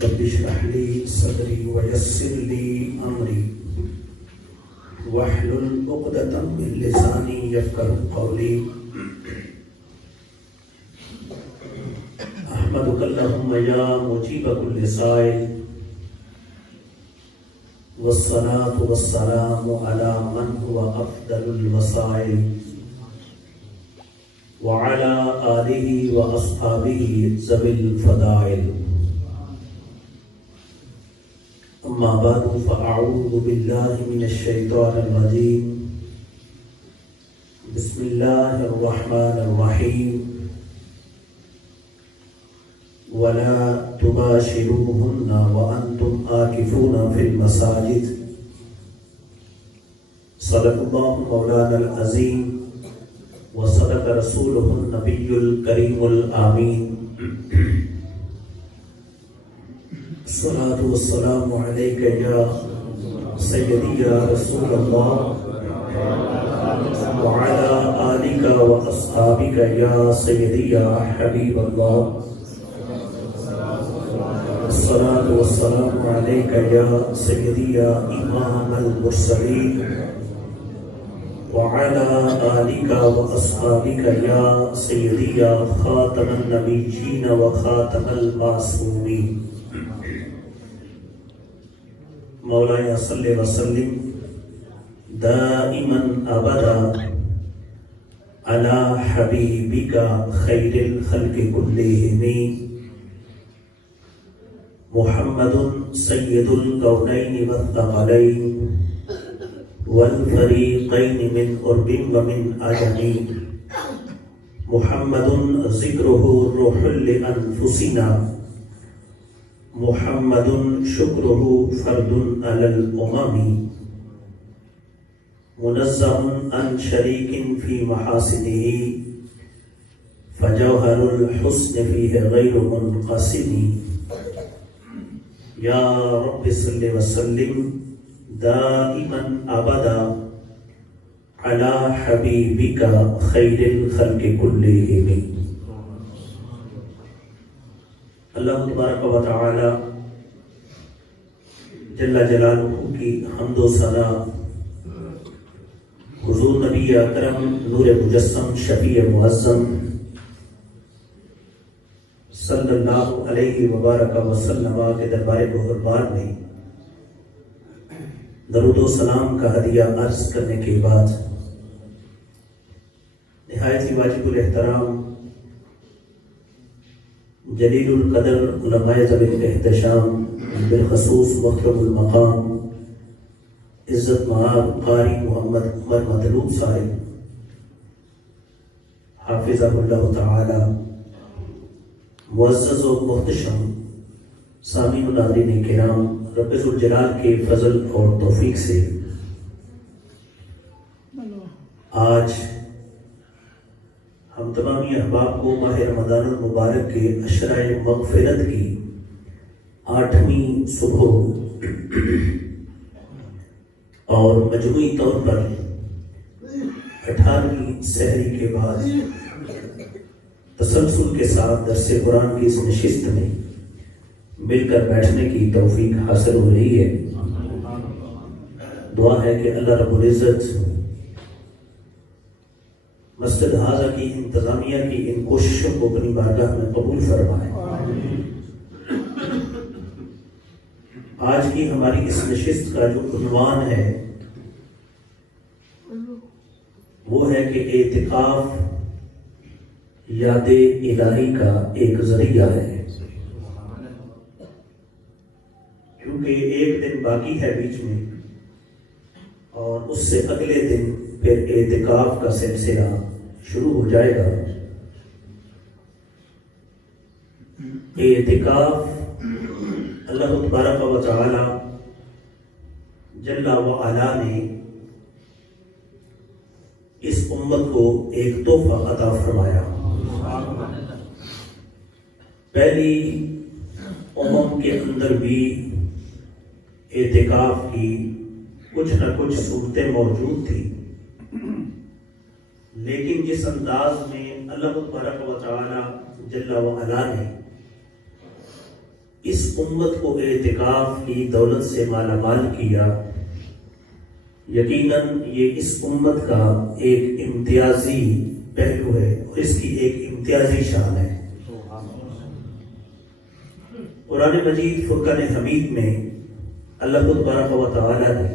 رب اشرح لي صدري ويسر لي أمري واحلل عقدة من لساني يفقهوا قولي أحمدك اللهم يا مجيب كل سائل والصلاة والسلام على من هو أفضل الوسائل وعلى آله وأصحابه ذوي الفضائل أما بعد فأعوذ بالله من الشيطان الرجيم بسم الله الرحمن الرحيم ولا تباشروهن وأنتم عاكفون في المساجد صدق الله مولانا العظيم وصدق رسوله النبي الكريم الآمين الصلاة والسلام عليك يا سيدي يا رسول الله وعلى آلك وأصحابك يا سيدي يا حبيب الله الصلاة والسلام عليك يا سيدي يا إمام المرسلين وعلى آلك وأصحابك يا سيدي يا خاتم النبيين وخاتم المعصومين مولاي صل وسلم دائما أبدا على حبيبك خير الخلق كلهم محمد سيد الكونين والثقلين والفريقين من قرب ومن عجم محمد ذكره روح لأنفسنا محمد شكره فرد على الأمم منزه عن شريك في محاسنه فجوهر الحسن فيه غير منقسم يا رب صل وسلم دائما أبدا على حبيبك خير الخلق كلهم اللہ تبارک و تعالی جل جلالہ کی حمد و ثنا حضور نبی اکرم نور مجسم شفیع معظم صلی اللہ علیہ وبارک وسلم کے دربار بہربار میں درود و سلام کا ہدیہ عرض کرنے کے بعد نہایت ہی واجب الاحترام جلیل القدر علماء ذوی الاحتشام بالخصوص محترم المقام عزت مآب قاری محمد عمر مطلوب صاحب حافظہ اللہ تعالی معزز و محتشم سامعین و ناظرین کرام رب ذوالجلال کے فضل اور توفیق سے آج ہم تمامی احباب کو ماہ رمضان المبارک کے عشرہ مغفرت کی 8ویں صبح اور مجموعی طور پر 18ویں سحری کے بعد تسلسل کے ساتھ درس قرآن کی اس نشست میں مل کر بیٹھنے کی توفیق حاصل ہو رہی ہے۔ دعا ہے کہ اللہ رب العزت مسجد حاضہ کی انتظامیہ کی ان کوششوں کو اپنی بارگاہ میں قبول فرمائے۔ آج کی ہماری اس نشست کا جو عنوان ہے وہ ہے کہ اعتکاف یاد الہی کا ایک ذریعہ ہے، کیونکہ ایک دن باقی ہے بیچ میں اور اس سے اگلے دن پھر اعتکاف کا سلسلہ شروع ہو جائے گا۔ اعتکاف اللہ تبارک و تعالی جل وعلا نے اس امت کو ایک تحفہ عطا فرمایا۔ پہلی امم کے اندر بھی اعتکاف کی کچھ نہ کچھ صورتیں موجود تھی، لیکن جس انداز میں اللہ تبارک و تعالی جل وعلا نے اس امت کو اعتکاف کی دولت سے مالا مال کیا، یقیناً یہ اس امت کا ایک امتیازی پہلو ہے اور اس کی ایک امتیازی شان ہے۔ قرآن مجید فرقان حمید میں اللہ تبارک و تعالی نے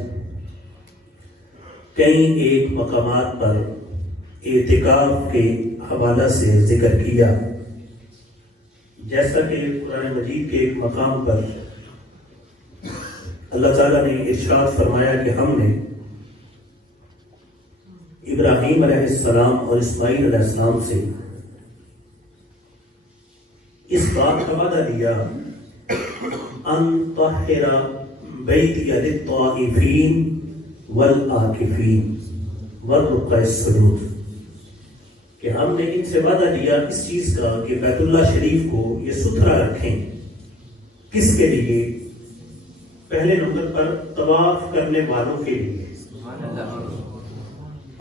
کئی ایک مقامات پر اعتکاف کے حوالہ سے ذکر کیا، جیسا کہ قرآن مجید کے ایک مقام پر اللہ تعالیٰ نے ارشاد فرمایا کہ ہم نے ابراہیم علیہ السلام اور اسماعیل علیہ السلام سے اس بات کا وعدہ لیا ان طہر بیتی للطائفین والعاکفین والرکع السجود، کہ ہم نے ان سے وعدہ لیا اس چیز کا کہ بیت اللہ شریف کو یہ ستھرا رکھیں۔ کس کے لیے؟ پہلے نمبر پر طواف کرنے والوں کے لیے،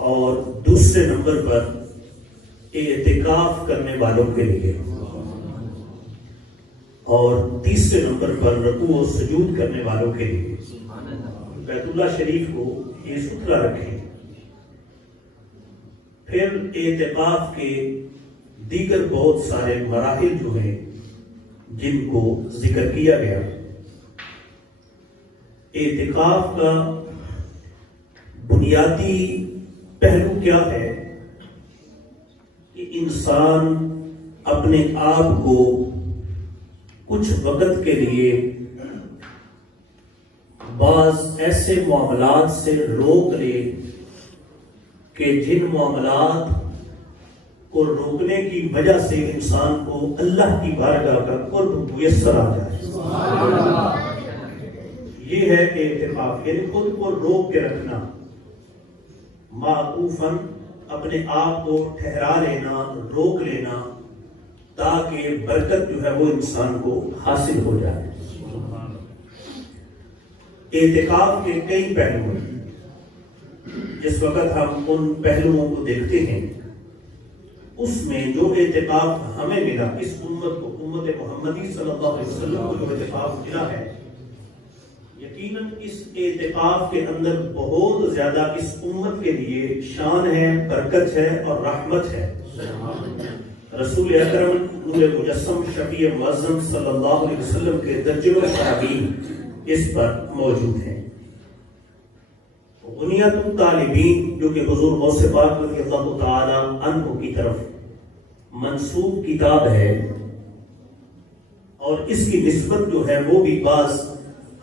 اور دوسرے نمبر پر اعتکاف کرنے والوں کے لیے، اور تیسرے نمبر پر رکوع و سجود کرنے والوں کے لیے۔ بیت اللہ شریف کو یہ ستھرا رکھیں۔ پھر اعتکاف کے دیگر بہت سارے مراحل جو ہیں جن کو ذکر کیا گیا۔ اعتکاف کا بنیادی پہلو کیا ہے کہ انسان اپنے آپ کو کچھ وقت کے لیے بعض ایسے معاملات سے روک لے کہ جن معاملات کو روکنے کی وجہ سے انسان کو اللہ کی بارگاہ کا قرب میسر آ جائے۔ یہ ہے اعتکاف، یعنی خود کو روک کے رکھنا، معکوفاً اپنے آپ کو ٹھہرا لینا، روک لینا، تاکہ برکت جو ہے وہ انسان کو حاصل ہو جائے۔ اعتکاف کے کئی پہلو ہیں۔ جس وقت ہم ان پہلوؤں کو دیکھتے ہیں، اس میں جو اعتکاف ہمیں ملا، اس امت کو، امت محمدی صلی اللہ علیہ وسلم کو جو اعتکاف ملا ہے، یقیناً اس اعتکاف کے اندر بہت زیادہ اس امت کے لیے شان ہے، برکت ہے اور رحمت ہے۔ رسول اکرم نور مجسم شفیع معظم صلی اللہ علیہ وسلم کے درجہ شرابین اس پر موجود ہیں۔ غنیت الطالبین جو کہ حضور غوث پاک رضی اللہ تعالی عنہ کی طرف منسوب کتاب ہے، اور اس کی نسبت جو ہے وہ بھی بعض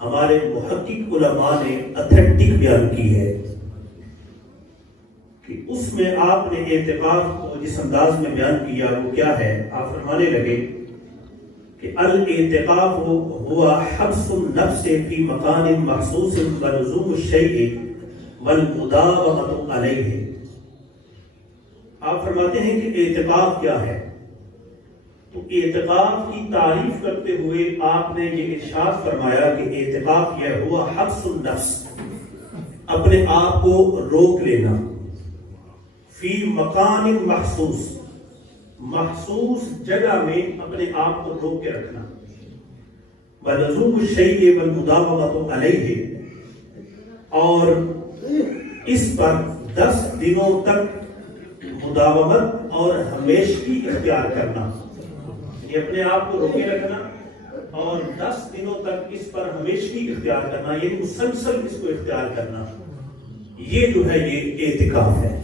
ہمارے محقق علماء نے اتھینٹک بیان کی ہے، کہ اس میں آپ نے اعتکاف کو جس انداز میں بیان کیا وہ کیا ہے۔ آپ فرمانے لگے کہ الاعتکاف ہوا حبس النفس فی مکان مخصوص ولزوم الشیء والمداومۃ علیہ۔ آپ فرماتے ہیں کہ اعتکاف کیا ہے، تو اعتکاف کی تعریف کرتے ہوئے آپ نے یہ ارشاد فرمایا کہ اعتکاف یہ ہوا حبس النفس، اپنے آپ کو روک لینا، فی مکان مخصوص، مخصوص جگہ میں اپنے آپ کو روک کے رکھنا، ولزوم الشیء والمداومۃ علیہ، اور اس پر 10 دنوں تک مداومت اور ہمیشگی اختیار کرنا، یعنی اپنے آپ کو روکے رکھنا اور 10 دنوں تک اس پر ہمیشگی اختیار کرنا، یعنی مسلسل اس کو اختیار کرنا، یہ جو ہے یہ اعتکاف ہے۔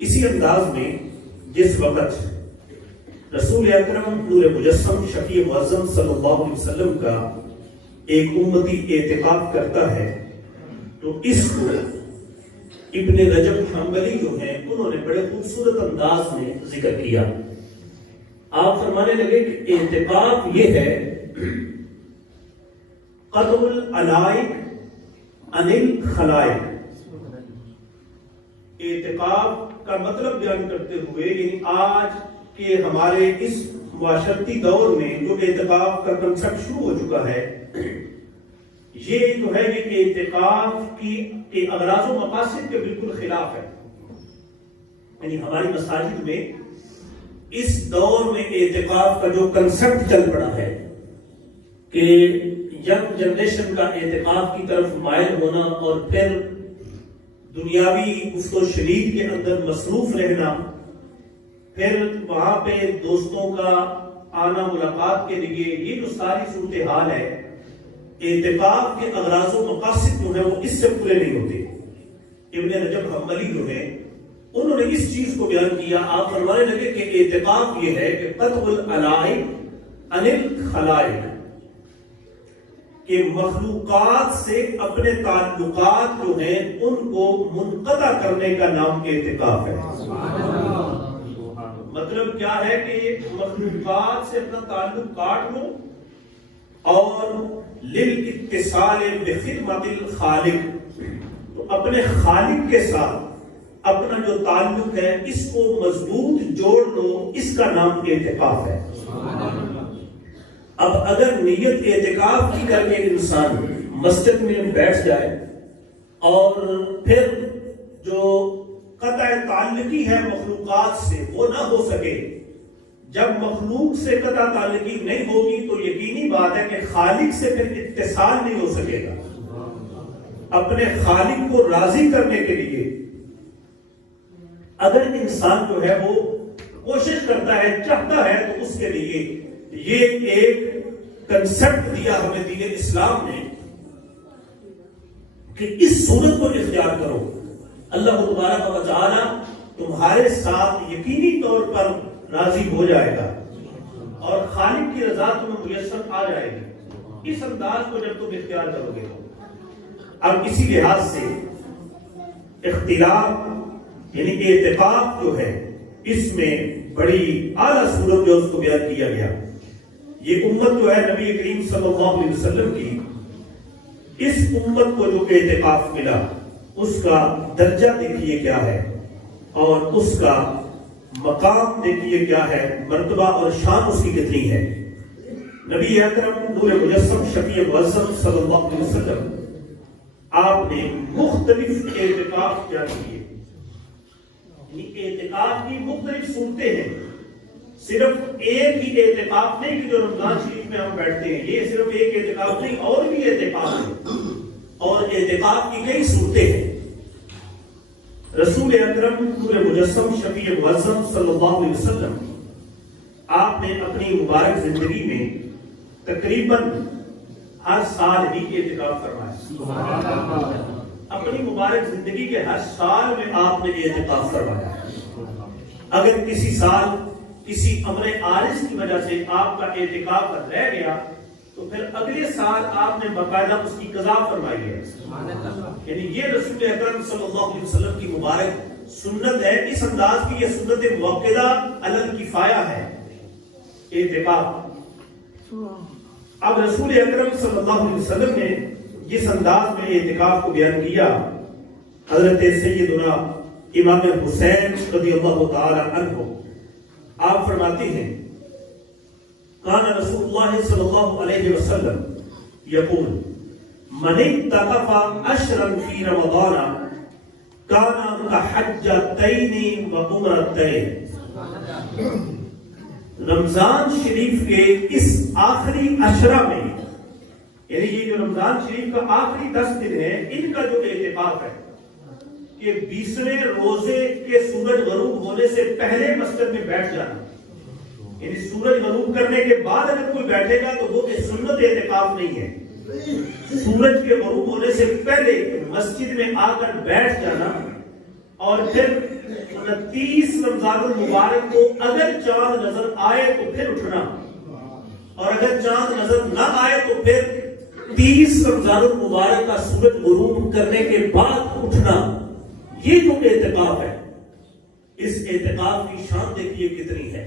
اسی انداز میں جس وقت رسول اکرم نور مجسم شفیع معظم صلی اللہ علیہ وسلم کا ایک امتی اعتکاف کرتا ہے، تو اس کو ابن رجب حنبلی جو ہیں انہوں نے بڑے خوبصورت انداز میں ذکر کیا۔ آپ فرمانے لگے کہ اعتکاف یہ ہے قطع العلائق عن الخلائق۔ اعتکاف کا مطلب بیان کرتے ہوئے، یعنی آج کے ہمارے اس معاشرتی دور میں جو اعتکاف کا کنسپٹ شروع ہو چکا ہے، یہ جو ہے یہ اعتکاف کی اغراض و مقاصد کے بالکل خلاف ہے۔ یعنی ہماری مساجد میں اس دور میں اعتکاف کا جو کنسپٹ چل پڑا ہے کہ ینگ جنریشن کا اعتکاف کی طرف مائل ہونا اور پھر دنیاوی گفت و شنید کے اندر مصروف رہنا، پھر وہاں پہ دوستوں کا آنا ملاقات کے لیے، یہ جو ساری صورتحال ہے، اعتکاف کے اغراض و مقاصد جو ہیں وہ اس سے پورے نہیں ہوتے۔ ابن رجب حنبلی جو ہے انہوں نے اس چیز کو بیان کیا، آپ فرمانے لگے کہ اعتکاف یہ ہے کہ قطع العلائق عن الخلائق، کہ مخلوقات سے اپنے تعلقات جو ہیں ان کو منقطع کرنے کا نام اعتکاف ہے۔ مطلب کیا ہے کہ مخلوقات سے اپنا تعلق کاٹ لو اور للاتصال بخدمت الخالق، تو اپنے خالق کے ساتھ اپنا جو تعلق ہے اس کو مضبوط جوڑ لو، اس کا نام اعتکاف ہے۔ اب اگر نیت اعتکاف کی کر کے انسان مسجد میں بیٹھ جائے اور پھر جو قطع تعلقی ہے مخلوقات سے وہ نہ ہو سکے، جب مخلوق سے قطع تعلقی نہیں ہوگی تو یقینی بات ہے کہ خالق سے پھر اتصال نہیں ہو سکے گا۔ اپنے خالق کو راضی کرنے کے لیے اگر انسان جو ہے وہ کوشش کرتا ہے، چاہتا ہے، تو اس کے لیے یہ ایک کنسپٹ دیا ہمیں دین اسلام نے کہ اس صورت کو اختیار کرو، اللہ تبارک و تعالی تمہارے ساتھ یقینی طور پر راضی ہو جائے گا اور خالق کی رضا تمہیں میسر آ جائے گی، اس انداز کو جب تم اختیار کرو گے۔ اب اسی لحاظ سے اختلاف یعنی اعتکاف جو ہے اس میں بڑی اعلیٰ صورت جو اس کو بیان کیا گیا، یہ امت جو ہے نبی کریم صلی اللہ علیہ وسلم کی، اس امت کو جو اعتکاف ملا اس کا درجہ دیکھیے کیا ہے اور اس کا مقام دیکھیے کیا ہے، مرتبہ اور شان اس کی کتنی ہے۔ نبی اکرم نور مجسم شفیع معظم صلی اللہ علیہ وسلم آپ نے مختلف اعتکاف کیا کیے، اعتکاف کی مختلف صورتیں ہیں، صرف ایک ہی اعتکاف نہیں کہ جو رمضان شریف میں ہم بیٹھتے ہیں، یہ صرف ایک اعتکاف نہیں، اور بھی اعتکاف ہے اور اعتکاف کی کئی صورتیں ہیں۔ رسول اکرم نور مجسم شفیع معظم صلی اللہ علیہ وسلم آپ نے اپنی مبارک زندگی میں تقریباً ہر سال ہی اعتکاف فرمایا، اپنی مبارک زندگی کے ہر سال میں آپ نے اعتکاف فرمایا۔ اگر کسی سال کسی امر عارض کی وجہ سے آپ کا اعتکاف رہ گیا تو پھر اگلے سال آپ نے باقاعدہ اس کی قضا فرمائی ہے، یعنی یہ رسول اکرم صلی اللہ علیہ وسلم کی مبارک سنت ہے۔ اس انداز کی یہ سنت موقعہ علی الکفایہ ہے اعتکاف۔ اب رسول اکرم صلی اللہ علیہ وسلم نے جس انداز میں اعتکاف کو بیان کیا، حضرت سیدنا امام حسین رضی اللہ تعالی عنہ آپ فرماتے ہیں، کان رسول اللہ صلی اللہ علیہ وسلم یقول من اعتکف عشرا فی رمضان کان کحجتین و عمرتین۔ رمضان شریف کے اس آخری عشرہ میں، یعنی یہ جو رمضان شریف کا آخری 10 دن ہے، ان کا جو اعتکاف ہے کہ 20ویں روزے کے سورج غروب ہونے سے پہلے مسجد میں بیٹھ جانا، یعنی سورج غروب کرنے کے بعد اگر کوئی بیٹھے گا تو وہ سنت اعتکاف نہیں ہے۔ سورج کے غروب ہونے سے پہلے مسجد میں آ کر بیٹھ جانا اور پھر 29 رمضان المبارک کو اگر چاند نظر آئے تو پھر اٹھنا، اور اگر چاند نظر نہ آئے تو پھر 30 رمضان المبارک کا سورج غروب کرنے کے بعد اٹھنا، یہ جو اعتکاف ہے، اس اعتکاف کی شان دیکھیے کتنی ہے۔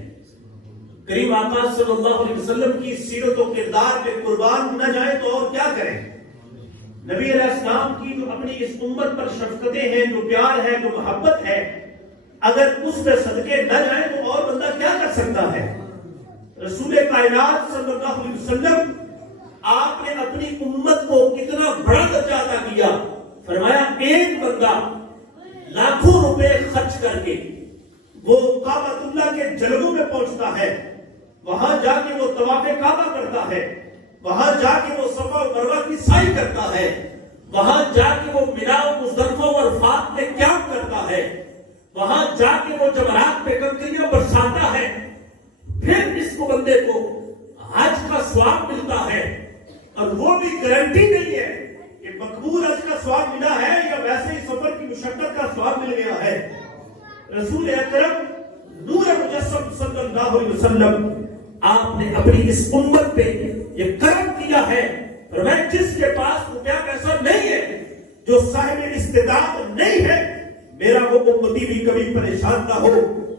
کریم آقا صلی اللہ علیہ وسلم کی سیرت و کردار پہ قربان نہ جائیں تو اور کیا کریں۔ نبی علیہ السلام کی جو اپنی اس امت پر شفقتیں ہیں، جو پیار ہے، جو محبت ہے، اگر اس پہ صدقے نہ جائیں تو اور بندہ کیا کر سکتا ہے۔ رسول کائنات صلی اللہ علیہ وسلم آپ نے اپنی امت کو کتنا بڑا درجہ عطا کیا، فرمایا ایک بندہ لاکھوں روپے خرچ کر کے وہ کعبۃ اللہ کے جلووں میں پہنچتا ہے، وہاں جا کے وہ طواف کعبہ کرتا ہے، وہاں جا کے وہ صفا و مروہ کی سعی کرتا ہے، وہاں جا کے وہ مینا و مزدلفہ و عرفات میں قیام کرتا ہے، وہاں جا کے وہ جمرات پہ کنکریاں برساتا ہے، پھر اس کو بندے کو حج کا ثواب ملتا ہے، اور وہ بھی گارنٹی نہیں ہے کہ مقبول حج کا ثواب ملا ہے یا ویسے ہی سفر کی مشقت کا ثواب مل گیا ہے۔ رسول اکرم نور مجسم صلی اللہ علیہ وسلم آپ نے اپنی اس امت پہ یہ کرم کیا ہے، فرمایا جس کے پاس روپیہ پیسہ نہیں ہے، جو صاحب استطاعت نہیں ہے، میرا وہ امتی بھی کبھی پریشان نہ ہو،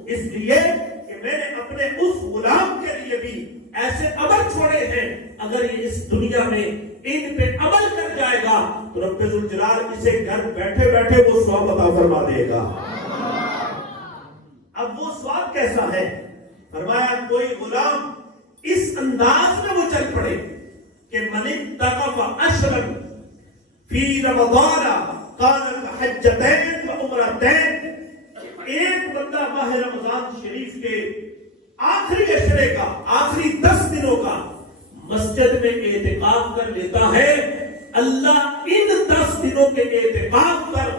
اس لیے کہ میں نے اپنے اس غلام کے لیے بھی ایسے عمل چھوڑے ہیں، اگر یہ اس دنیا میں ان پہ عمل کر جائے گا تو رب ذوالجلال اسے گھر بیٹھے بیٹھے وہ ثواب عطا فرما دے گا۔ اب وہ ثواب کیسا ہے؟ فرمایا کوئی غلام اس انداز میں وہ چل پڑے کہ من اتقف عشرا فی رمضان کان حجتین و عمرتین، ایک بندہ ماہ رمضان شریف کے آخری عشرے کا، آخری 10 دنوں کا مسجد میں اعتکاف کر لیتا ہے، اللہ ان 10 دنوں کے اعتکاف پر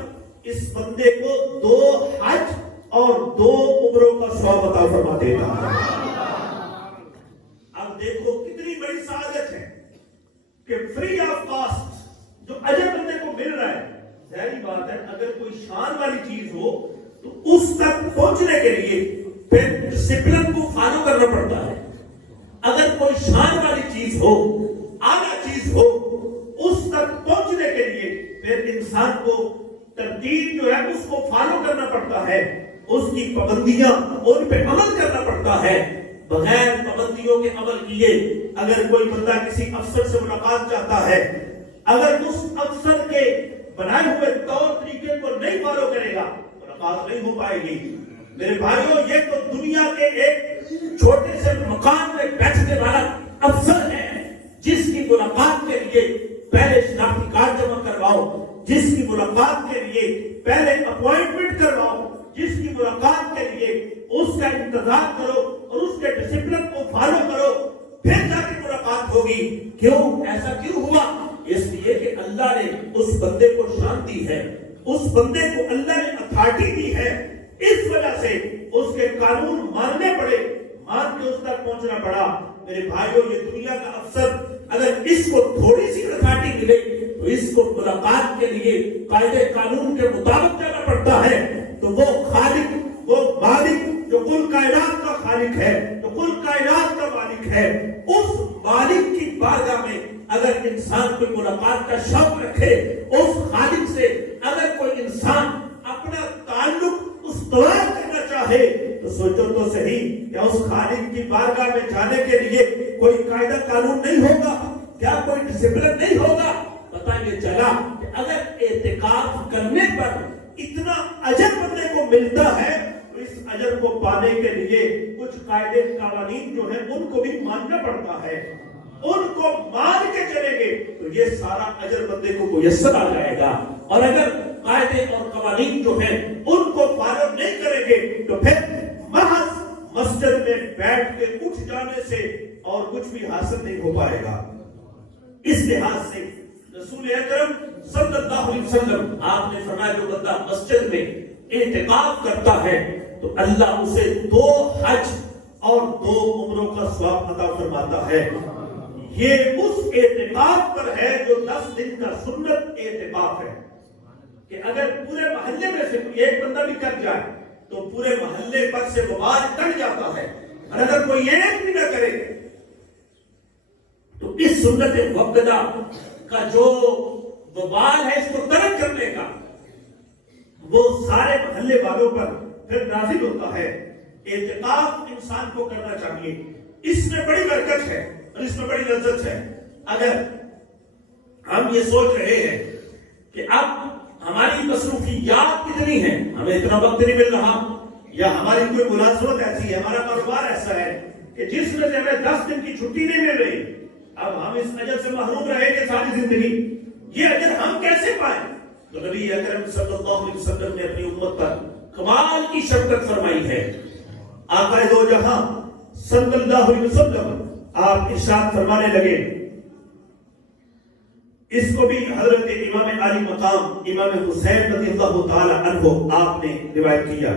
اس بندے کو 2 حج اور 2 عمروں کا ثواب عطا فرما دیتا ہے۔ اب دیکھو کتنی بڑی سعادت ہے کہ فری آف کاسٹ جو اجر بندے کو مل رہا ہے۔ ظاہری بات ہے اگر کوئی شان والی چیز ہو تو اس تک پہنچنے کے لیے پھر ڈسپلن کو فالو کرنا پڑتا ہے۔ اگر کوئی شان والی چیز ہو، اعلیٰ چیز ہو، اس تک پہنچنے کے لیے پھر انسان کو ترتیب جو ہے اس کو فالو کرنا پڑتا ہے، اس کی پابندیاں ان پہ عمل کرنا پڑتا ہے۔ بغیر پابندیوں کے عمل کیے اگر کوئی بندہ کسی افسر سے ملاقات چاہتا ہے، اگر اس افسر کے بنائے ہوئے طور طریقے کو نہیں فالو کرے گا ملاقات نہیں ہو پائے گی۔ میرے بھائیوں یہ تو دنیا کے ایک چھوٹے سے مکان میں بیٹھنے والا افسر ہے جس کی ملاقات کے لیے پہلے شناختی کارڈ جمع کرواؤ، جس کی ملاقات کے لیے پہلے اپوائنٹمنٹ کرواؤ، جس کی ملاقات کے لیے اس کا انتظار کرو اور اس کے ڈسپلن کو فالو کرو، پھر جا کے ملاقات ہوگی۔ کیوں ایسا کیوں ہوا؟ اس لیے کہ اللہ نے اس بندے کو شان دی ہے، اس بندے کو اللہ نے اتھارٹی دی ہے، اس وجہ سے اس کے قانون ماننے پڑے، مان کے اس تک پہنچنا پڑا۔ میرے بھائیوں یہ دنیا کا افسر اگر اس کو تھوڑی سی اتھارٹی ملے تو اس کو ملاقات کے لیے قاعدے قانون کے مطابق جانا پڑتا ہے، تو وہ خالق، وہ مالک جو کل کائنات کا خالق ہے، جو کل کائنات کا مالک ہے، اس مالک کی بارگاہ میں اگر انسان کوئی ملاقات کا شوق رکھے، اس خالق سے اگر کوئی انسان اپنا تعلق استوار کرنا چاہے تو سوچو تو صحیح، کیا اس خالق کی بارگاہ میں جانے کے لیے کوئی قاعدہ قانون نہیں ہوگا؟ کیا کوئی ڈسپلن نہیں ہوگا؟ پتہ یہ چلا کہ اگر اعتکاف کرنے پر اتنا اجر بندے کو ملتا ہے تو اس اجر کو پانے کے لیے کچھ قاعدے قوانین جو ہیں ان کو بھی ماننا پڑتا ہے، ان کو مان کے چلیں گے تو یہ سارا اجر بندے کو میسر آ جائے گا، اور اگر قاعدے اور قوانین جو ہیں ان کو فالو نہیں کریں گے تو پھر محض مسجد میں بیٹھ کے اٹھ جانے سے اور کچھ بھی حاصل نہیں ہو پائے گا۔ اس لحاظ سے رسول اکرم صلی اللہ علیہ وسلم آپ نے فرمایا جو بندہ مسجد میں اعتکاف کرتا ہے تو اللہ اسے 2 حج اور 2 عمروں کا ثواب عطا فرماتا ہے۔ یہ اس اعتکاف پر ہے جو 10 دن کا سنت اعتکاف ہے، کہ اگر پورے محلے میں سے ایک بندہ بھی کر جائے تو پورے محلے پر سے وبال کٹ جاتا ہے، اور اگر کوئی ایک بھی نہ کرے تو اس سنت مؤکدہ کا جو وبال ہے اس کو ترک کرنے کا وہ سارے محلے والوں پر پھر نازل ہوتا ہے۔ اعتکاف انسان کو کرنا چاہیے، اس میں بڑی برکت ہے اور اس میں بڑی لذت ہے۔ اگر ہم یہ سوچ رہے ہیں کہ اب ہماری مصروفیات کتنی ہیں، ہمیں اتنا وقت نہیں مل رہا، یا ہماری کوئی ملازمت ایسی ہے، ہمارا کاروبار ایسا ہے کہ جس میں سے ہمیں 10 دن کی چھٹی نہیں مل رہی، اب ہم اس اجر سے محروم رہیں گے ساری زندگی، یہ اجر ہم کیسے پائیں؟ تو نبی اکرم صلی اللہ علیہ وسلم نے اپنی امت پر کمال کی شفقت فرمائی ہے۔ آقا دو جہاں صلی اللہ علیہ وسلم آپ ارشاد فرمانے لگے، اس کو بھی حضرت امام علی مقام امام حسین رضی اللہ تعالی عنہ آپ نے روایت کیا۔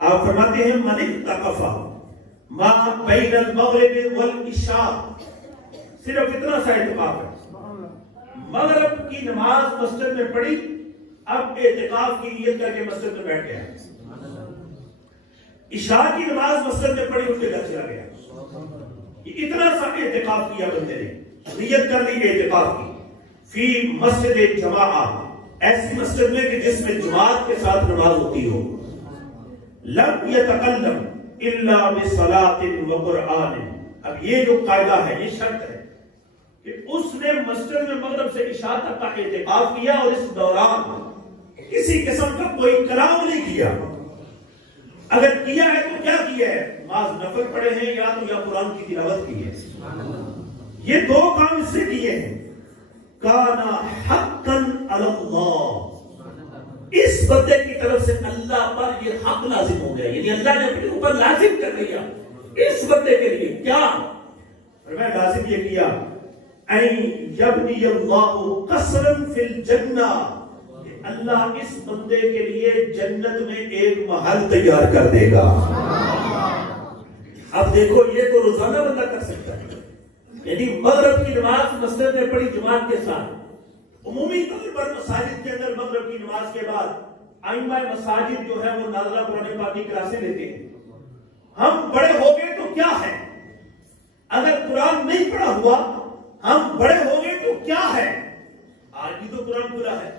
آپ فرماتے ہیں من اعتکف ما بین المغرب والعشاء، صرف اتنا سا اعتکاف ہے، مغرب کی نماز مسجد میں پڑھی، اب اعتکاف کی نیت کر کے مسجد میں بیٹھ گیا، عشاء کی نماز مسجد میں پڑھی، اس کے گھر چلا گیا، اتنا سا اعتکاف کیا بندے نے، نیت کر لی اعتکاف کی، فی مسجد جماعہ، ایسی مسجد میں کہ جس میں جماعت کے ساتھ نماز ہوتی ہو، لم یتکلم الا بصلاۃ وقرآن۔ اب یہ جو قاعدہ ہے، یہ شرط ہے کہ اس نے مسجد میں مغرب سے عشاء تک کا اعتکاف کیا اور اس دوران کسی قسم کا کوئی کلام نہیں کیا۔ اگر کیا ہے تو کیا کیا ہے؟ نماز نفل پڑھے ہیں یا قرآن کی تلاوت کی ہے، یہ دو کام اس نے کیے ہیں۔ کانا حقا علی اللہ، اس بندے کی طرف سے اللہ پر یہ حق لازم ہو گیا، یعنی اللہ نے اپنے اوپر لازم کر دیا اس بندے کے لیے۔ کیا میں لازم یہ کیا؟ این یبنی اللہ قصرا فی الجنہ، کہ اللہ اس بندے کے لیے جنت میں ایک محل تیار کر دے گا۔ اب دیکھو، یہ تو روزانہ بندہ کر سکتا ہے، یعنی مغرب کی نماز مسجد میں پڑھی جماعت کے ساتھ۔ عمومی طور پر مساجد کے اندر مغرب کی نماز کے بعد ائمہ مساجد جو ہے وہ نازلہ قرآن پاک کی کلاسیں لیتے ہیں۔ ہم بڑے ہو گئے تو کیا ہے؟ اگر قرآن نہیں پڑھا ہوا، ہم بڑے ہو گئے تو کیا ہے؟ آج بھی تو قرآن پورا ہے،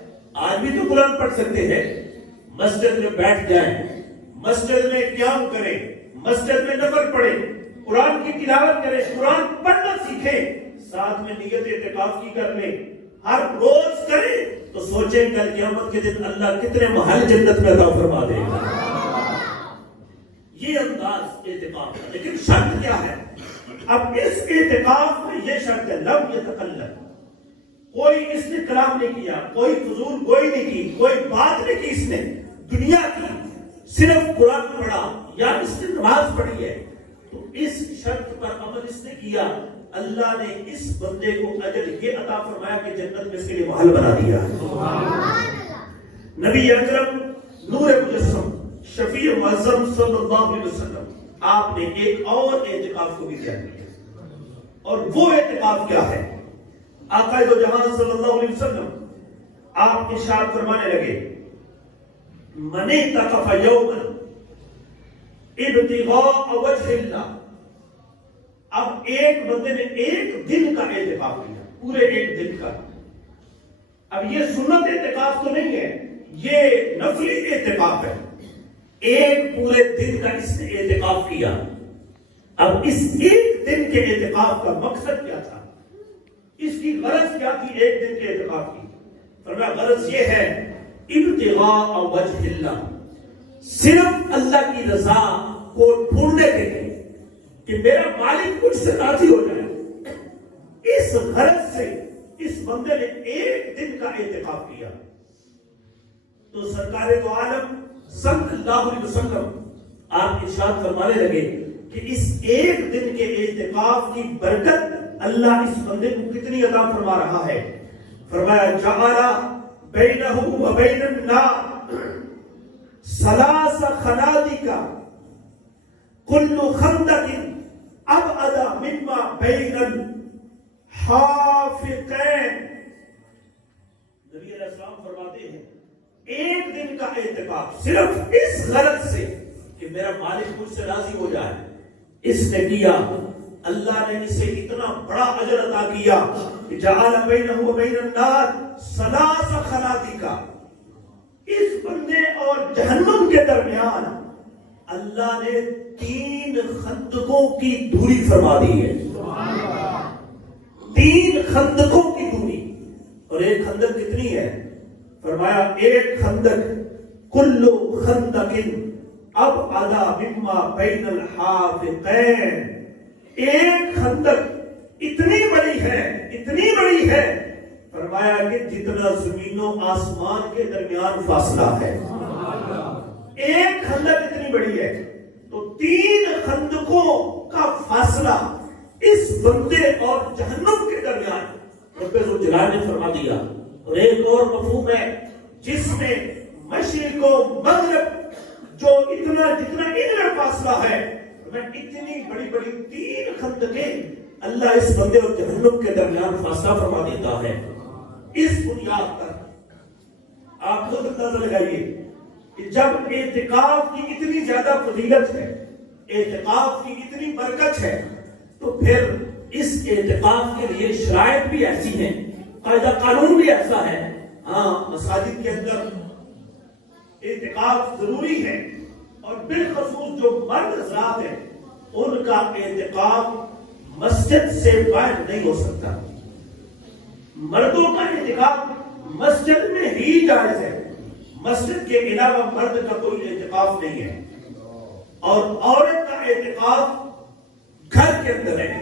آج بھی تو قرآن پڑھ سکتے ہیں۔ مسجد میں بیٹھ جائیں، مسجد میں قیام کریں، مسجد میں نفل پڑھیں، قرآن کی تلاوت کریں، قرآن پڑھنا سیکھیں، ساتھ میں نیت اعتکاف کی کر لیں، ہر روز کریں، تو سوچیں کل قیامت کے دن اللہ کتنے محل جنت میں عطا فرما دے گا۔ یہ انداز اعتکاف ہے، لیکن شرط کیا ہے؟ اب اس اعتکاف میں یہ شرط ہے، لم یتکلم، کوئی اس نے کلام نہیں کیا، کوئی فضول گوئی نہیں کی، کوئی بات نہیں کی اس نے دنیا کی، صرف قرآن پڑھا یا اس نے نماز پڑھی ہے، تو اس شرط پر عمل اس نے کیا، اللہ نے اس بندے کو اجر یہ عطا فرمایا کہ جنت میں اس کے لیے محل بنا دیا۔ نبی اکرم نور مجسم شفیع معظم صلی اللہ علیہ وسلم آپ نے ایک اور اعتکاف کو بھی بیان کیا، اور وہ اعتکاف کیا ہے؟ آقا دو جہاں صلی اللہ علیہ وسلم آپ ارشاد فرمانے لگے، من اعتکف یوما ابتغاء وجہ اللہ۔ اب ایک بندے نے ایک دن کا اعتکاف کیا، پورے ایک دن کا۔ اب یہ سنت اعتکاف تو نہیں ہے، یہ نفلی اعتکاف ہے، ایک پورے دن کا اس نے اعتکاف کیا۔ اب اس ایک دن کے اعتکاف کا مقصد کیا تھا؟ اس کی غرض کیا تھی ایک دن کے اعتکاف کی؟ فرمایا غرض یہ ہے، ابتغاء وجہ اللہ، صرف اللہ کی رضا کو ڈھونڈنے کے لیے کہ میرا مالک مجھ سے راضی ہو جائے، اس غرض سے اس بندے نے ایک دن کا اعتکاف کیا۔ تو سرکار دو عالم صلی اللہ علیہ وسلم آپ ارشاد فرمانے لگے کہ اس ایک دن کے اعتکاف کی برکت اللہ اس بندے کو کتنی عطا فرما رہا ہے۔ فرمایا جعل بینہ و بین النار ثلاث خنادق کل خندق ابعد مما بین الحافقین۔ نبی علیہ السلام فرماتے ہیں ایک دن کا اعتکاف صرف اس غرض سے کہ میرا مالک مجھ سے راضی ہو جائے، اس نے کیا، اللہ نے اسے اتنا بڑا اجر عطا کیا کہ جعل بینہ و بین النار ثلاث خنادق، اس بندے اور جہنم کے درمیان اللہ نے 3 خندقوں کی دوری فرما دی ہے۔ 3 خندقوں کی دوری، اور ایک خندق کتنی ہے؟ فرمایا ایک خندق کل خندق ابعد مما بین الحافقین، ایک خندق اتنی بڑی ہے، اتنی بڑی ہے، فرمایا کہ جتنا زمین و آسمان کے درمیان فاصلہ ہے۔ ایک خندق اتنی بڑی ہے تو 3 خندقوں کا فاصلہ اس بندے اور جہنم کے درمیان رب ذوالجلال نے فرما دیا. اور ایک اور مفہوم ہے جس میں مشرق و مغرب جو جتنا ان میں فاصلہ ہے، میں اتنی بڑی بڑی 3 خندقیں اللہ اس بندے اور جہنم کے درمیان فاصلہ فرما دیتا ہے. اس بنیاد پر آپ خود اندازہ لگائیے کہ جب اعتکاف کی اتنی زیادہ فضیلت ہے، اعتکاف کی اتنی برکت ہے، تو پھر اس اعتکاف کے لیے شرائط بھی ایسی ہیں، قاعدہ قانون بھی ایسا ہے. ہاں، مساجد کے اندر اعتکاف ضروری ہے، اور بالخصوص جو مرد حضرات ہیں ان کا اعتکاف مسجد سے باہر نہیں ہو سکتا. مردوں کا اعتکاف مسجد میں ہی جائز ہے، مسجد کے علاوہ مرد کا کوئی اعتکاف نہیں ہے. اور عورت کا اعتکاف گھر کے اندر ہے.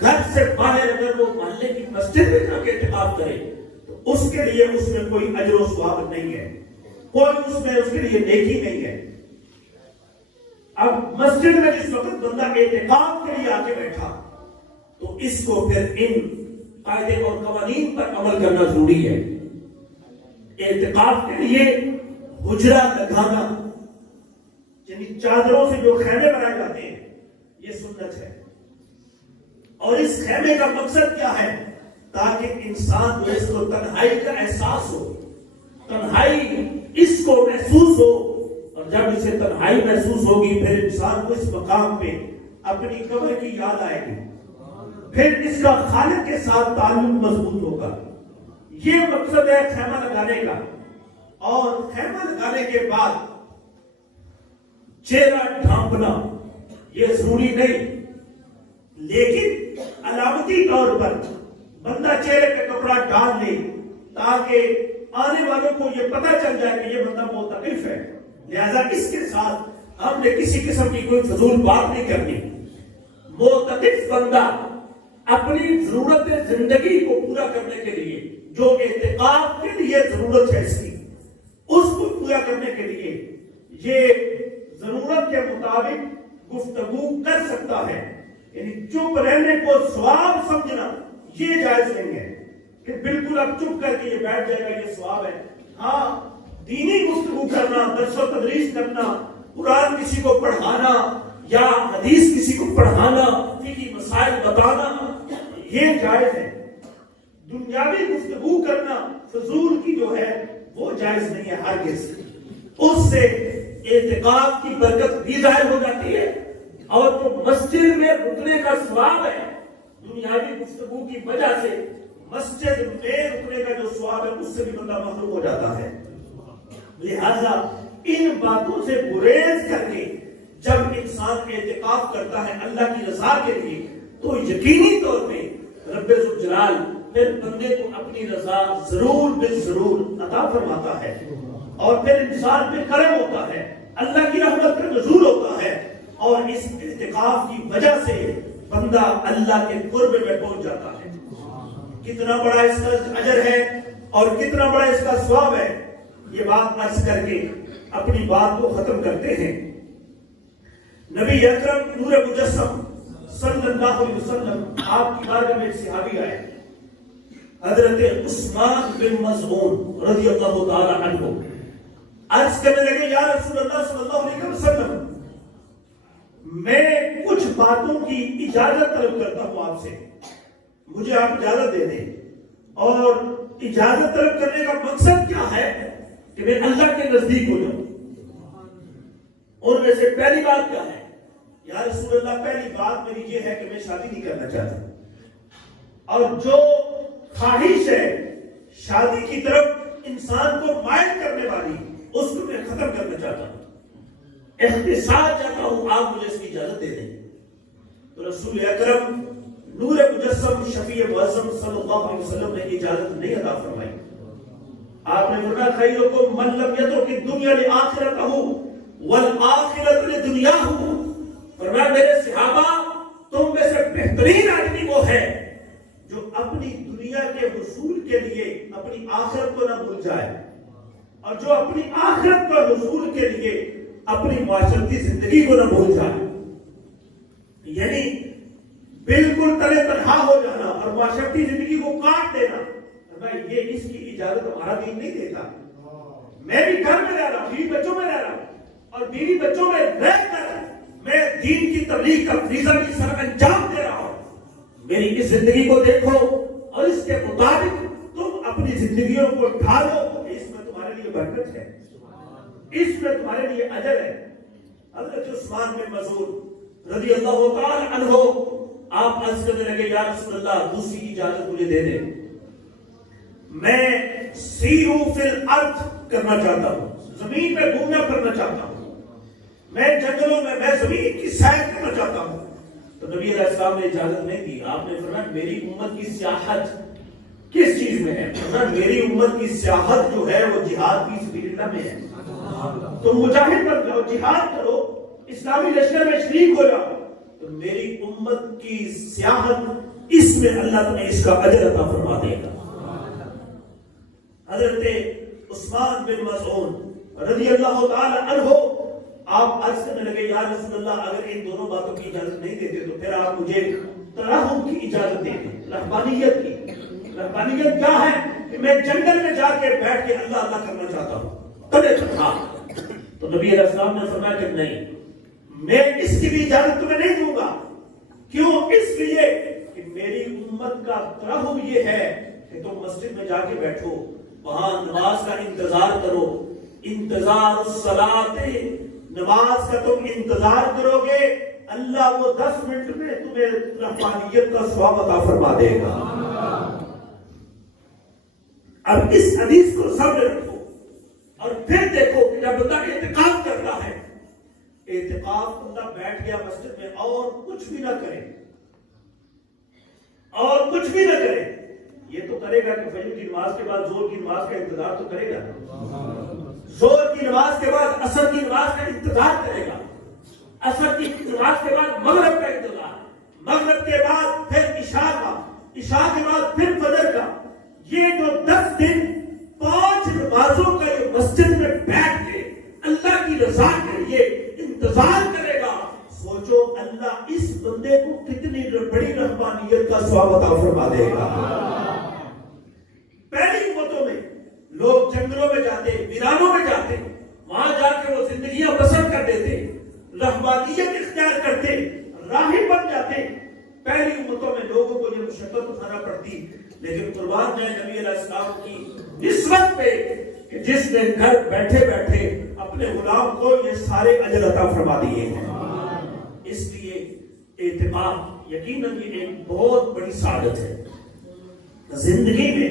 گھر سے باہر اگر وہ محلے کی مسجد میں جا کے اعتکاف کرے تو اس کے لیے اس میں کوئی اجر و ثواب نہیں ہے، کوئی اس کے لیے نیکی نہیں ہے. اب مسجد میں جس وقت بندہ اعتکاف کے لیے آ کے بیٹھا تو اس کو پھر ان قاعدے اور قوانین پر عمل کرنا ضروری ہے. اعتکاف کے لیے حجرہ لگانا، یعنی چادروں سے جو خیمے بنائے جاتے ہیں، یہ سنت ہے. اور اس خیمے کا مقصد کیا ہے؟ تاکہ انسان جو اس کو تنہائی کا احساس ہو، تنہائی اس کو محسوس ہو، اور جب اسے تنہائی محسوس ہوگی پھر انسان کو اس مقام پہ اپنی قبر کی یاد آئے گی، پھر اس کا خالق کے ساتھ تعلق مضبوط ہوگا. یہ مقصد ہے خیمہ لگانے کا. اور خیمہ لگانے کے بعد چہرہ ڈھانپنا یہ ضروری نہیں، لیکن علامتی طور پر بندہ چہرے پہ کپڑا ڈال لے تاکہ آنے والوں کو یہ پتہ چل جائے کہ یہ بندہ معتکف ہے. لہذا اس کے ساتھ ہم نے کسی قسم کی کوئی فضول بات نہیں کرنی. معتکف بندہ اپنی ضرورت زندگی کو پورا کرنے کے لیے، جو اعتکاف کے لیے ضرورت ہے اس کی، اس کو پورا کرنے کے لیے یہ ضرورت کے مطابق گفتگو کر سکتا ہے. یعنی چپ رہنے کو ثواب سمجھنا یہ جائز نہیں ہے کہ بالکل اب چپ کر کے یہ بیٹھ جائے گا یہ ثواب ہے. ہاں، دینی گفتگو کرنا، درس و تدریس کرنا، قرآن کسی کو پڑھانا یا حدیث کسی کو پڑھانا، فقہی مسائل بتانا، یہ جائز ہے. دنیاوی گفتگو کرنا فضول کی جو ہے وہ جائز نہیں ہے ہرگز. اس سے اعتکاف کی برکت بھی ظاہر ہو جاتی ہے، اور جو مسجد میں رکنے کا ثواب ہے دنیاوی گفتگو کی وجہ سے، مسجد میں رکنے کا جو ثواب ہے اس سے بھی بندہ محروم ہو جاتا ہے. لہذا ان باتوں سے گریز کر کے جب انسان اعتکاف کرتا ہے اللہ کی رضا کے لیے تو یقینی طور پہ رب ذوالجلال پھر بندے کو اپنی رضا ضرور بالضرور عطا فرماتا ہے، اور پھر انسان پہ کرم ہوتا ہے، اللہ کی رحمت پہ نزول ہوتا ہے، اور اس اعتکاف کی وجہ سے بندہ اللہ کے قرب میں پہنچ جاتا ہے. کتنا بڑا اس کا اجر ہے اور کتنا بڑا اس کا ثواب ہے، یہ بات عرض کر کے اپنی بات کو ختم کرتے ہیں. نبی اکرم نور مجسم صلی اللہ علیہ وسلم آپ کی بارگاہ میں ایک صحابی آئے، حضرت عثمان بن مظعون رضی اللہ تعالی عنہ. عرض کرنے لگے یا رسول اللہ صلی اللہ علیہ وسلم، میں کچھ باتوں کی اجازت طلب کرتا ہوں آپ سے، مجھے آپ اجازت دے دیں. اور اجازت طلب کرنے کا مقصد کیا ہے کہ میں اللہ کے نزدیک ہو جاؤں. ان میں سے پہلی بات کیا ہے؟ یا رسول اللہ، پہلی بات میری یہ ہے کہ میں شادی نہیں کرنا چاہتا، اور جو خواہش ہے شادی کی طرف انسان کو مائل کرنے والی اس کو میں ختم کرنا چاہتا ہوں، اختصار چاہتا ہوں، آپ مجھے اس کی اجازت دے دیں. تو رسول اکرم نور مجسم شفیع معظم صلی اللہ علیہ وسلم نے اجازت نہیں عطا فرمائی. آپ نے فرمایا خیرکم من لم یترک الدنیا لآخرتہ والآخرۃ لدنیاہ. فرمایا میرے صحابہ، تم میں سے بہترین آدمی وہ ہے جو اپنی دنیا کے حصول کے لیے اپنی آخرت کو نہ بھول جائے اور جو اپنی آخرت کا حصول کے لیے اپنی معاشرتی زندگی کو نہ بھول جائے، یعنی بالکل تلے تنہا ہو جانا اور معاشرتی زندگی کو کاٹ دینا، یہ اس کی اجازت ہمارا دین نہیں دیتا۔ میں بھی گھر میں رہ رہا ہوں، بیوی بچوں میں رہ رہا ہوں، اور بیوی بچوں میں رہ کر میں دین کی تبلیغ کا فریضہ بھی سر انجام دے رہا ہوں۔ میری اس زندگی کو دیکھو اور اس کے مطابق تم اپنی زندگیوں کو ڈھالو، اس میں تمہارے لیے برکت ہے، اس میں تمہارے لیے اجر ہے۔ حضرت عثمان بن مظعون رضی اللہ تعالی عنہ آپ عرض کرنے لگے، یا رسول اللہ دوسری کی اجازت مجھے دے دیں، میں سیرو فی الارض کرنا چاہتا ہوں، زمین میں گھومنا پھرنا چاہتا ہوں، میں جنگلوں میں زمین کی سیر کرنا چاہتا ہوں۔ تو نبی علیہ السلام نے اجازت نہیں دی۔ آپ نے فرمایا میری امت کی سیاحت کس چیز میں ہے؟ فرمایا میری امت کی سیاحت جو ہے وہ جہاد فی سبیل اللہ میں ہے۔ تم مجاہد بن جاؤ، جہاد کرو، اسلامی لشکر میں شریک ہو جاؤ، تو میری امت کی سیاحت اس میں اللہ تمہیں اس کا اجر عطا فرما دے گا۔ حضرت عثمان بن مظعون رضی اللہ تعالی عنہ آپ عرض کرنے لگے، یا رسول اللہ اگر ان دونوں باتوں کی اجازت نہیں دیتے تو پھر آپ مجھے ترحم کی اجازت دے دیں، رہبانیت کی۔ رہبانیت کیا ہے؟ کہ میں جنگل میں جا کے بیٹھ کے اللہ اللہ کرنا چاہتا ہوں، تبے تنہا۔ تو نبی علیہ السلام نے فرمایا کہ نہیں، میں اس کی بھی اجازت تمہیں نہیں دوں گا۔ کیوں؟ اس لیے کہ میری امت کا ترحم یہ ہے کہ تم مسجد میں جا کے بیٹھو، وہاں نماز کا انتظار کرو، انتظار الصلاۃ، نماز کا تم انتظار کرو گے، اللہ وہ 10 منٹ میں تمہیں رحمانیت کا ثواب عطا فرما دے گا۔ اب اس حدیث کو سامنے رکھو اور پھر دیکھو کہ جب بندہ اعتکاف کرتا ہے، اعتکاف بندہ بیٹھ گیا مسجد میں اور کچھ بھی نہ کرے، اور کچھ بھی نہ کرے، یہ تو کرے گا کہ فجر کی نماز کے بعد زور کی نماز کا انتظار تو کرے گا، زور کی نماز کے بعد عصر کی نماز کا انتظار کرے گا، عصر کی نماز کے بعد مغرب کا انتظار، مغرب کے بعد پھر عشاء کا، عشاء کے بعد پھر فجر کا۔ یہ جو 10 دن 5 نمازوں کا یہ مسجد میں بیٹھ کے اللہ کی رضا کے لیے انتظار کرے گا، سوچو اللہ اس بندے کو کتنی بڑی رحمانیت کا ثواب عطا فرما دے گا۔ پہلی امتوں میں لوگ جنگلوں میں جاتے، ویرانوں میں جاتے، وہاں جا کے وہ زندگیاں بسر کر دیتے، رحمانیت اختیار کرتے، راہب بن جاتے۔ پہلی امتوں میں لوگوں کو یہ مشقت اٹھانا پڑتی، لیکن قربان جائے نبی علیہ السلام کی نسبت پہ کہ جس نے گھر بیٹھے بیٹھے اپنے غلام کو یہ سارے اجر عطا فرما دیے ہیں۔ اس لیے اعتکاف یقیناً یہ ایک بہت بڑی سعادت ہے۔ زندگی میں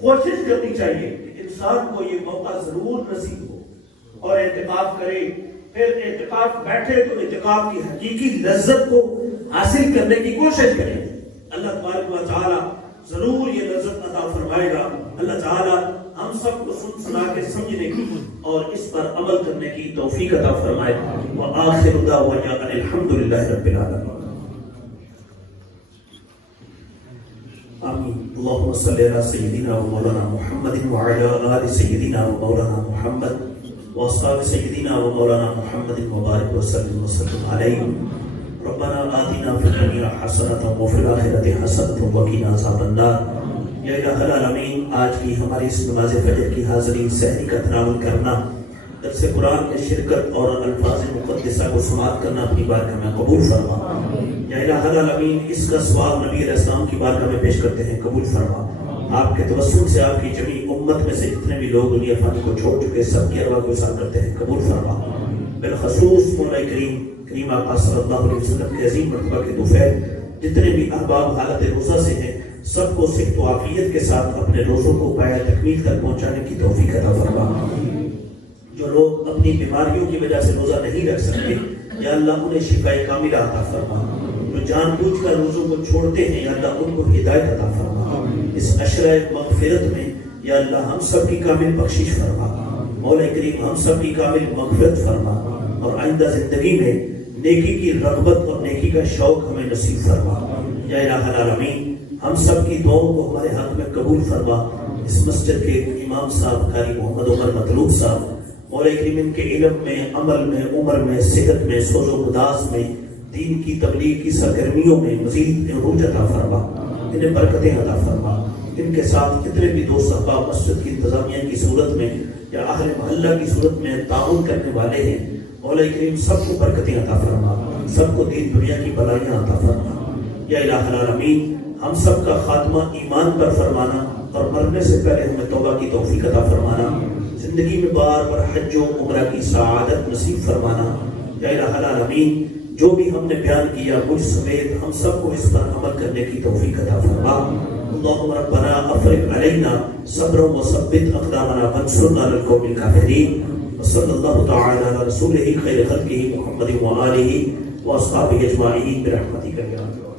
کوشش کرنی چاہیے کہ انسان کو یہ موقع ضرور نصیب ہو اور اعتکاف کرے، پھر اعتکاف بیٹھے تو اعتکاف کی حقیقی لذت کو حاصل کرنے کی کوشش کرے۔ اللہ تبارک و تعالی ضرور یہ لذت عطا فرمائے گا۔ اللہ تعالی ہم سب کو سن سنا کے سمجھنے کی اور اس پر عمل کرنے کی توفیق عطا فرمائے۔ وآخر دعوانا ان الحمدللہ رب العالمین۔ آمین۔ اللهم صل على سيدنا ومولانا محمد وعلى آل سيدنا ومولانا محمد واصحاب سيدنا ومولانا محمد وبارك وسلم عليه۔ ربنا آتنا في الدنيا حسنة وفي الآخرة حسنة وقنا عذاب النار۔ یا الہ العالمین، آج کی ہماری اس نماز فجر کی حاضری سحری کا تناول کرنا، درس قرآن میں شرکت اور الفاظ مقدسہ کو سماعت کرنا اپنی بارگاہ میں قبول فرما۔ یا الہ العالمین، اس کا ثواب نبی علیہ السلام کی بارگاہ میں پیش کرتے ہیں، قبول فرما۔ آپ کے توسل سے آپ کی جمی امت میں سے جتنے بھی لوگ دنیا فانی کو چھوڑ چکے سب کی ارواح کو وصال کرتے ہیں، قبول فرما۔ بالخصوص مولا کریم آقا صلی اللہ علیہ وسلم کے عظیم مرتبہ کے دوفیل جتنے بھی احباب حالت روزہ سے ہیں، سب کو صحت و عافیت کے ساتھ اپنے روزوں کو پایا تکمیل تک پہنچانے کی توفیق عطا فرما۔ جو لوگ اپنی بیماریوں کی وجہ سے روزہ نہیں رکھ سکتے، یا اللہ انہیں شفاء کاملہ عطا فرما۔ جو جان بوجھ کر روزوں کو چھوڑتے ہیں، یا اللہ ان کو ہدایت عطا فرما۔ اس عشرہ مغفرت میں یا اللہ ہم سب کی کامل بخشش فرما۔ مولا کریم ہم سب کی کامل مغفرت فرما، اور آئندہ زندگی میں نیکی کی رغبت اور نیکی کا شوق ہمیں نصیب فرما۔ یا الہ العالمین، ہم سب کی دعاؤں کو ہمارے حق میں قبول فرما۔ اس مسجد کے امام صاحب قاری محمد عمر مطلوب صاحب، مولا کریم ان کے علم میں، عمل میں، عمر میں، صحت میں، سوز و گداز میں، دین کی تبلیغ کی سرگرمیوں میں مزید عروج عطا فرما، انہیں برکتیں عطا فرما۔ ان کے ساتھ جتنے بھی دوست احباب مسجد کی انتظامیہ کی صورت میں یا اہل محلہ کی صورت میں تعاون کرنے والے ہیں، مولا کریم سب کو برکتیں عطا فرما، سب کو دین دنیا کی بلائیاں عطا فرما۔ یا الہ العالمین، ہم سب کا خاتمہ ایمان پر فرمانا اور مرنے سے پہلے ہمیں توبہ کی توفیق عطا فرمانا، زندگی میں بار بار حج و عمرہ کی سعادت نصیب فرمانا۔ یا الہ العالمین، جو بھی ہم نے بیان کیا مجھ سمیت ہم سب کو اس پر عمل کرنے کی توفیق عطا فرما۔ اللہم ربنا افرغ علینا صبرا وثبت اقدامنا وانصرنا علی القوم الکافرین۔ وصلی اللہ تعالی علی رسولہ خیر خلقہ محمد وآلہ واصحابہ اجمعین برحمتک یا ارحم الراحمین۔